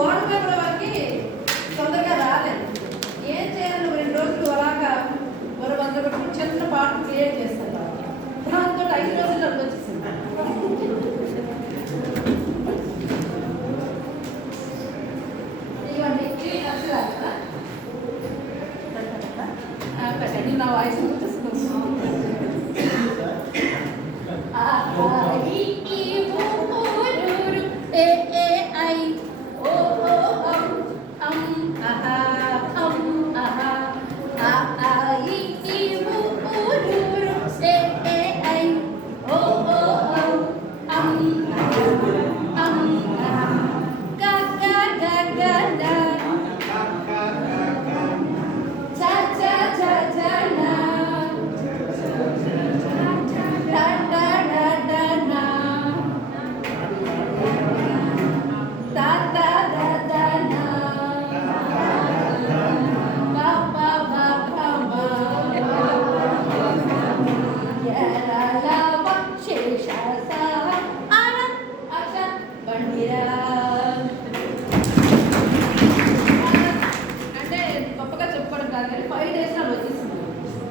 Bond paper వారికి తొందరగా రాలేదు. ఏం చేయాలి రెండు రోజులు అలాగా ఒక వంద పెట్టుకుని చిన్న క్రియేట్ చేస్తారు దాంతో ఐదు రోజులకు వచ్చేసింది. ఇవ్వండి నా వాయిస్ దాకా ఫైవ్ డేస్ అలా వచ్చేసింది.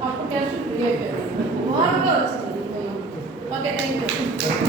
అప్పుడు క్యాష్ ఫ్రీ అయిపోయింది. ఓవర్గా వచ్చింది ఓకే థ్యాంక్ యూ